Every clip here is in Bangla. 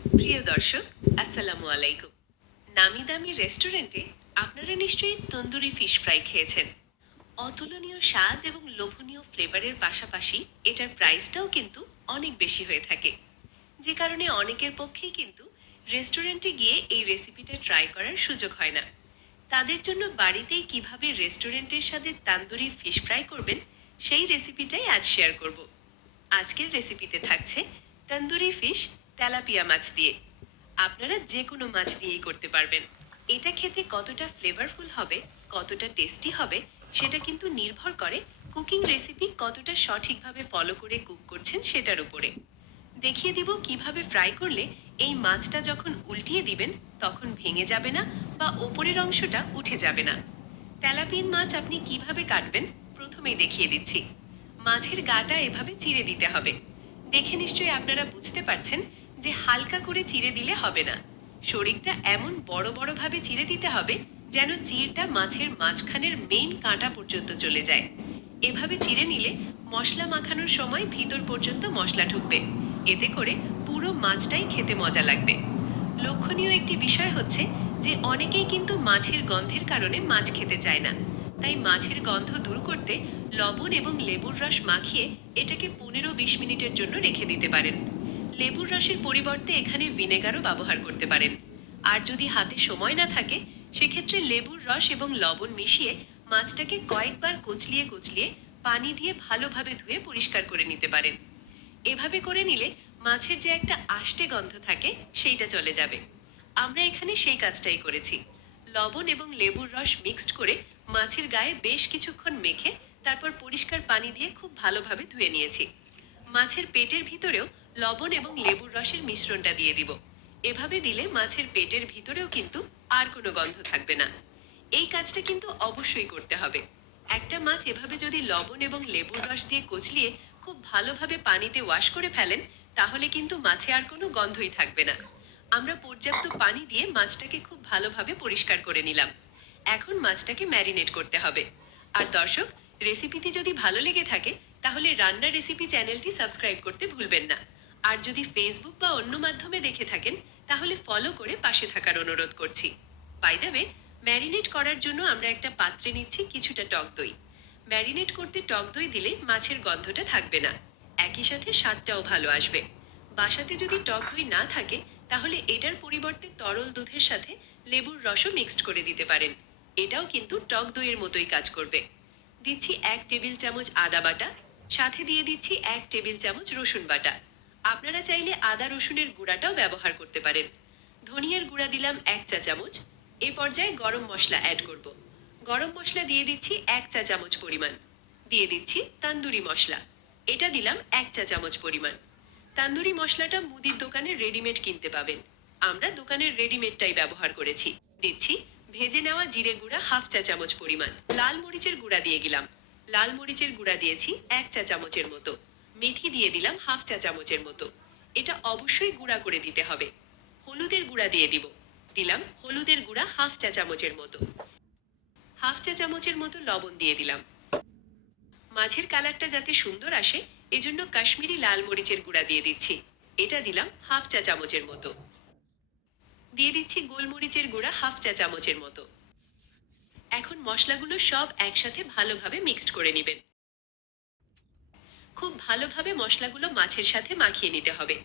প্রিয় দর্শক, আসসালামু আলাইকুম। নামি দামি রেস্টুরেন্টে আপনারা নিশ্চয়ই তন্দুরি ফিশ ফ্রাই খেয়েছেন। অতুলনীয় স্বাদ এবং লোভনীয় ফ্লেভারের পাশাপাশি এটার প্রাইসটাও কিন্তু অনেক বেশি হয়ে থাকে, যে কারণে অনেকের পক্ষেই কিন্তু রেস্টুরেন্টে গিয়ে এই রেসিপিটা ট্রাই করার সুযোগ হয় না। তাদের জন্য বাড়িতেই কিভাবে রেস্টুরেন্টের সাথে তান্দুরি ফিশ ফ্রাই করবেন, সেই রেসিপিটাই আজ শেয়ার করব। আজকের রেসিপিতে থাকছে তন্দুরি ফিশ তেলাপিয়া মাছ দিয়ে। আপনারা যে কোনো মাছ দিয়েই করতে পারবেন। এটা খেতে কতটা ফ্লেভারফুল হবে, কতটা টেস্টি হবে, সেটা কিন্তু নির্ভর করে কুকিং রেসিপি কতটা সঠিকভাবে ফলো করে কুক করছেন সেটার উপরে। দেখিয়ে দিব কিভাবে ফ্রাই করলে এই মাছটা যখন উল্টিয়ে দিবেন তখন ভেঙে যাবে না বা ওপরের অংশটা উঠে যাবে না। তেলাপিয়ান মাছ আপনি কিভাবে কাটবেন প্রথমেই দেখিয়ে দিচ্ছি। মাছের গাটা এভাবে চিড়ে দিতে হবে। দেখে নিশ্চয়ই আপনারা বুঝতে পারছেন যে হালকা করে চিড়ে দিলে হবে না। শরীরটা এমন বড় বড় ভাবে চিড়ে দিতে হবে যেন চিড়টা মাছের মাঝখানের মেইন কাঁটা পর্যন্ত চলে যায়। এভাবে চিড়ে নিলে মশলা মাখানোর সময় ভিতর পর্যন্ত মশলা ঢুকবে। এতে করে পুরো মাছটাই খেতে মজা লাগবে। লক্ষণীয় একটি বিষয় হচ্ছে যে অনেকেই কিন্তু মাছের গন্ধের কারণে মাছ খেতে চায় না। তাই মাছের গন্ধ দূর করতে লবণ এবং লেবুর রস মাখিয়ে এটাকে 15-20 মিনিটের জন্য রেখে দিতে পারেন। লেবুর রসের পরিবর্তে এখানে ভিনেগারও ব্যবহার করতে পারেন। আর যদি হাতে সময় না থাকে, সেক্ষেত্রে লেবুর রস এবং লবণ মিশিয়ে মাছটাকে কয়েকবার কচলিয়ে কচলিয়ে পানি দিয়ে ভালোভাবে ধুয়ে পরিষ্কার করে নিতে পারেন। এভাবে করে নিলে মাছের যে একটা আষ্টে গন্ধ থাকে সেইটা চলে যাবে। আমরা এখানে সেই কাজটাই করেছি। লবণ এবং লেবুর রস মিক্সড করে মাছের গায়ে বেশ কিছুক্ষণ মেখে তারপর পরিষ্কার পানি দিয়ে খুব ভালোভাবে ধুয়ে নিয়েছি। মাছের পেটের ভিতরেও লবণ এবং লেবুর রসের মিশ্রণটা দিয়ে দিব। এভাবে দিলে মাছের পেটের ভিতরেও কিন্তু আর কোনো গন্ধ থাকবে না। এই কাজটা কিন্তু অবশ্যই করতে হবে। একটা মাছ এভাবে যদি লবণ এবং লেবুর রস দিয়ে কচলিয়ে খুব ভালোভাবে পানিতে ওয়াশ করে ফেলেন, তাহলে কিন্তু মাছে আর কোনো গন্ধই থাকবে না। আমরা পর্যাপ্ত পানি দিয়ে মাছটাকে খুব ভালোভাবে পরিষ্কার করে নিলাম। এখন মাছটাকে ম্যারিনেট করতে হবে। আর দর্শক, রেসিপিটি যদি ভালো লেগে থাকে তাহলে রান্নার রেসিপি চ্যানেলটি সাবস্ক্রাইব করতে ভুলবেন না। আর যদি ফেসবুক বা অন্য মাধ্যমে দেখে থাকেন তাহলে ফলো করে পাশে থাকার অনুরোধ করছি। বাই দ্য ওয়ে, ম্যারিনেট করার জন্য আমরা একটা পাত্রে নিচ্ছি কিছুটা টক দই। ম্যারিনেট করতে টক দই দিলে মাছের গন্ধটা থাকবে না, একই সাথে স্বাদটাও ভালো আসবে। বাসাতে যদি টক দই না থাকে তাহলে এটার পরিবর্তে তরল দুধের সাথে লেবুর রসও মিক্সড করে দিতে পারেন। এটাও কিন্তু টক দইয়ের মতোই কাজ করবে। দিচ্ছি 1 টেবিল চামচ আদা বাটা, সাথে দিয়ে দিচ্ছি 1 টেবিল চামচ রসুন বাটা। আপনারা চাইলে আদা রসুনের গুঁড়াটাও ব্যবহার করতে পারেন। ধনিয়ার গুঁড়া দিলাম 1 চা চামচ। এই পর্যায়ে গরম মশলা অ্যাড করব। গরম মশলা দিয়ে দিচ্ছি 1 চা চামচ পরিমাণ। দিয়ে দিচ্ছি তান্দুরি মশলা। এটা দিলাম 1 চা চামচ পরিমাণ। তান্দুরি মশলাটা মুদির দোকানে রেডিমেড কিনতে পাবেন। আমরা দোকানের রেডিমেডটাই ব্যবহার করেছি। দিচ্ছি ভেজে নেওয়া জিরে গুঁড়া 1/2 চা চামচ পরিমাণ। লাল মরিচের গুঁড়া দিয়ে গেলাম। লাল মরিচের গুঁড়া দিয়েছি 1 চা চামচের মতো। মেথি দিয়ে দিলাম 1/2 চা চামচের মতো। এটা অবশ্যই গুঁড়া করে দিতে হবে। হলুদের গুঁড়া দিয়ে দিব। দিলাম হলুদের গুঁড়া 1/2 চা চামচের মতো। 1/2 চা চামচের মতো লবণ দিয়ে দিলাম। মাছের কালারটা যাতে সুন্দর আসে এজন্য কাশ্মীরি লাল মরিচের গুঁড়া দিয়ে দিচ্ছি। এটা দিলাম 1/2 চা চামচের মতো। দিয়ে দিচ্ছি গোলমরিচের গুঁড়া 1/2 চা চামচের মতো। এখন মশলাগুলো সব একসাথে ভালোভাবে মিক্সড করে নেবেন। খুব ভালোভাবে মশলাগুলো মাছের সাথে মাখিয়ে নিতে হবে।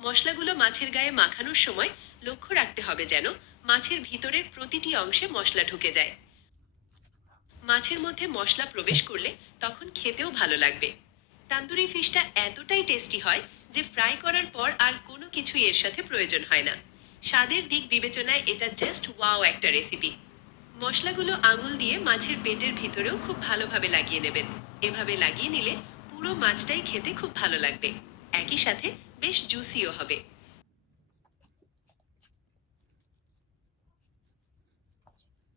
মশলাগুলো মাছের গায়ে মাখানোর সময় লক্ষ্য রাখতে হবে যেন মাছের ভিতরের প্রতিটি অংশে মশলা ঢুকে যায়। মাছের মধ্যে মশলা প্রবেশ করলে তখন খেতেও ভালো লাগবে। তান্দুরি ফিশটা এতটাই টেস্টি হয় যে ফ্রাই করার পর আর কোনো কিছুই এর সাথে প্রয়োজন হয় না। স্বাদের দিক বিবেচনায় এটা জাস্ট ওয়াও একটা রেসিপি। মশলাগুলো আঙুল দিয়ে মাছের পেটের ভিতরেও খুব ভালোভাবে লাগিয়ে নেবেন। এভাবে লাগিয়ে নিলে পুরো মাছটাই খেতে খুব ভালো লাগবে। একই সাথে বেশ জুসিও হবে।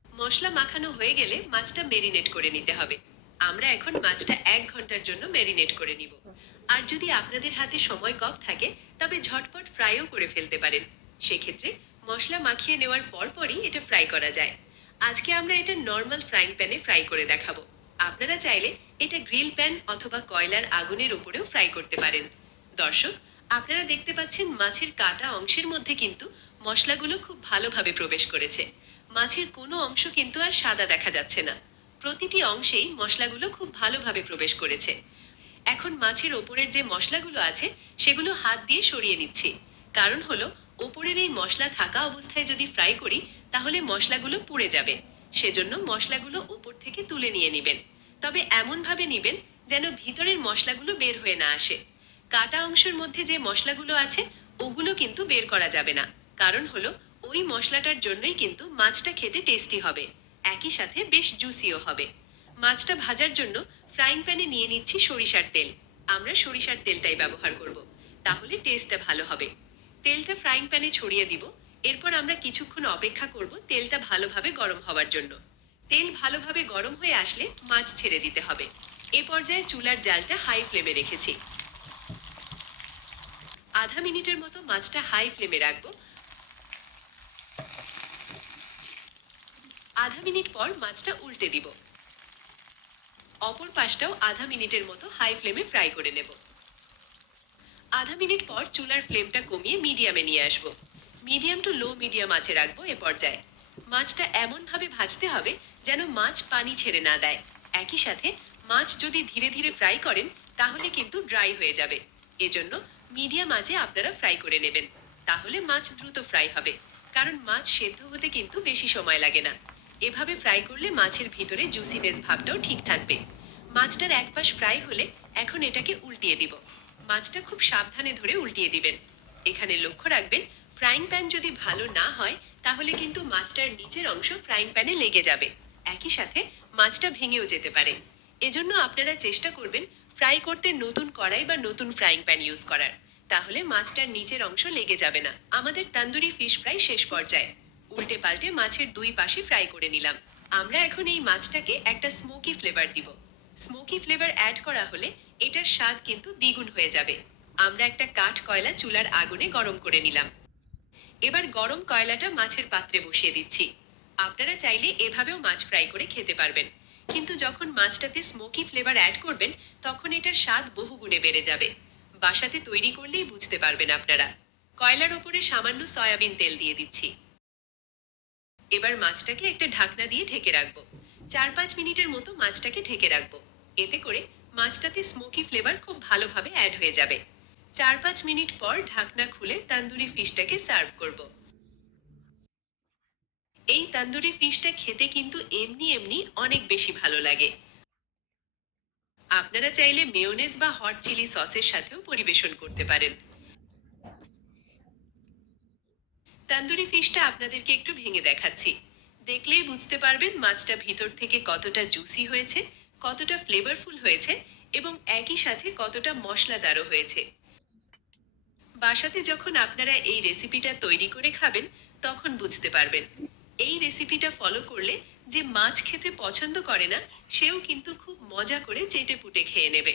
মশলা মাখানো হয়ে গেলে মাছটা মেরিনেট করে নিতে হবে। আমরা এখন মাছটা 1 ঘন্টার জন্য মেরিনেট করে নিব। আর যদি আপনাদের হাতে সময় কম থাকে তবে ঝটপট ফ্রাইও করে ফেলতে পারেন। সেক্ষেত্রে মশলা মাখিয়ে নেওয়ার পরপরই এটা ফ্রাই করা যায়। আজকে আমরা এটা নর্মাল ফ্রাইং প্যানে ফ্রাই করে দেখাবো। আপনারা চাইলে এটা গ্রিল প্যান অথবা কয়লার আগুনের উপরেও ফ্রাই করতে পারেন। দর্শক, আপনারা দেখতে পাচ্ছেন মাছের কাটা অংশের মধ্যে কিন্তু মশলাগুলো খুব ভালোভাবে প্রবেশ করেছে। মাছের কোনো অংশ কিন্তু আর সাদা দেখা যাচ্ছে না। প্রতিটি অংশেই মশলাগুলো খুব ভালোভাবে প্রবেশ করেছে। এখন মাছের ওপরের যে মশলাগুলো আছে সেগুলো হাত দিয়ে সরিয়ে নিচ্ছি। কারণ হলো, ওপরের এই মশলা থাকা অবস্থায় যদি ফ্রাই করি তাহলে মশলাগুলো পুড়ে যাবে। সেজন্য মশলাগুলো ওপর থেকে তুলে নিয়ে নেবেন। তবে এমনভাবে নেবেন যেন ভিতরের মশলাগুলো বের হয়ে না আসে। কাটা অংশের মধ্যে যে মশলাগুলো আছে ওগুলো কিন্তু বের করা যাবে না। কারণ হলো, ওই মশলাটার জন্যই কিন্তু মাছটা খেতে টেস্টি হবে, একই সাথে বেশ জুসিও হবে। মাছটা ভাজার জন্য ফ্রাইং প্যানে নিয়ে নিচ্ছি সরিষার তেল। আমরা সরিষার তেলটাই ব্যবহার করব, তাহলে টেস্টটা ভালো হবে। তেলটা ফ্রাইং প্যানে ছড়িয়ে দিব। এরপর আমরা কিছুক্ষণ অপেক্ষা করব তেলটা ভালোভাবে গরম হওয়ার জন্য। তেল ভালোভাবে গরম হয়ে আসলে মাছ ছেড়ে দিতে হবে। এ পর্যায়ে চুলার জালটা হাই ফ্লেমে রেখেছি। আধা মিনিটের মতো মাছটা হাই ফ্লেমে রাখবো। আধা মিনিট পর মাছটা উল্টে দিব। অপর পাশটাও আধা মিনিটের মতো হাই ফ্লেমে ফ্রাই করে নেব। আধা মিনিট পর চুলার ফ্লেমটা কমিয়ে মিডিয়ামে নিয়ে আসবো। মিডিয়াম টু লো মিডিয়াম আঁচে রাখবো। এ পর্যায়ে মাছটা এমনভাবে ভাজতে হবে যেন মাছ পানি ছেড়ে না দেয়। একই সাথে মাছ যদি ধীরে ধীরে ফ্রাই করেন তাহলে কিন্তু ড্রাই হয়ে যাবে। এজন্য মিডিয়াম আঁচে আপনারা ফ্রাই করে নেবেন, তাহলে মাছ দ্রুত ফ্রাই হবে। কারণ মাছ সেদ্ধ হতে কিন্তু বেশি সময় লাগে না। এভাবে ফ্রাই করলে মাছের ভিতরে জুসিনেস ভাবটাও ঠিক থাকবে। মাছটার এক পাশ ফ্রাই হলে এখন এটাকে উল্টিয়ে দিব। মাছটা খুব সাবধানে ধরে উল্টিয়ে দিবেন। এখানে লক্ষ্য রাখবেন, ফ্রাইং প্যান যদি ভালো না হয় তাহলে কিন্তু মাছটার নিচের অংশ ফ্রাইং প্যানে লেগে যাবে। একই সাথে মাছটা ভেঙেও যেতে পারে। এজন্য আপনারা চেষ্টা করবেন ফ্রাই করতে নতুন কড়াই বা নতুন ফ্রাইং প্যান ইউজ করার। তাহলে মাছটার নিচের অংশ লেগে যাবে না। আমাদের তন্দুরি ফিশ ফ্রাই শেষ পর্যায়ে। উল্টে পাল্টে মাছের দুই পাশে ফ্রাই করে নিলাম। আমরা এখন এই মাছটাকে একটা স্মোকি ফ্লেভার দিব। স্মোকি ফ্লেভার অ্যাড করা হলে এটার স্বাদ কিন্তু দ্বিগুণ হয়ে যাবে। আমরা একটা কাঠ কয়লা চুলার আগুনে গরম করে নিলাম। এবার গরম কয়লাটা মাছের পাত্রে বসিয়ে দিচ্ছি। আপনারা চাইলে এভাবেও মাছ ফ্রাই করে খেতে পারবেন, কিন্তু যখন মাছটাতে স্মোকি ফ্লেভার অ্যাড করবেন তখন এটার স্বাদ বহুগুণে বেড়ে যাবে। বাসাতে তৈরি করলেই বুঝতে পারবেন আপনারা। কয়লার ওপরে সামান্য সয়াবিন তেল দিয়ে দিচ্ছি। এবার মাছটাকে একটা ঢাকনা দিয়ে ঢেকে রাখবো। 4-5 মিনিটের মতো মাছটাকে ঢেকে রাখবো। এতে করে মাছটাতে স্মোকি ফ্লেভার খুব ভালোভাবে অ্যাড হয়ে যাবে। 4-5 মিনিট পর ঢাকনা খুলে তন্দুরি ফিশটাকে সার্ভ করব। এই তন্দুরি ফিশটা খেতে কিন্তু এমনি এমনি অনেক বেশি ভালো লাগে। আপনারা চাইলে মেয়োনেজ বা হট চিলি সসের সাথেও পরিবেশন করতে পারেন। তন্দুরি ফিশটা আপনাদেরকে একটু ভেঙে দেখাচ্ছি। দেখলেই বুঝতে পারবেন মাছটা ভিতর থেকে কতটা জুসি হয়েছে, কতটা ফ্লেভারফুল হয়েছে এবং একই সাথে কতটা মশলাদারও হয়েছে। বাসাতে যখন আপনারা এই রেসিপিটা তৈরি করে খাবেন তখন বুঝতে পারবেন। এই রেসিপিটা ফলো করলে যে মাছ খেতে পছন্দ করে না সেও কিন্তু খুব মজা করে চেটেপুটে খেয়ে নেবে।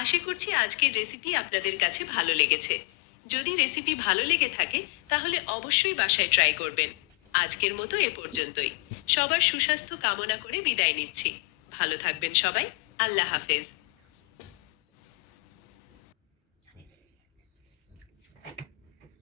আশা করছি আজকের রেসিপি আপনাদের কাছে ভালো লেগেছে। যদি রেসিপি ভালো লেগে থাকে তাহলে অবশ্যই বাসায় ট্রাই করবেন। আজকের মতো এ পর্যন্তই। সবার সুস্বাস্থ্য কামনা করে বিদায় নিচ্ছি। ভালো থাকবেন সবাই। আল্লাহ হাফেজ।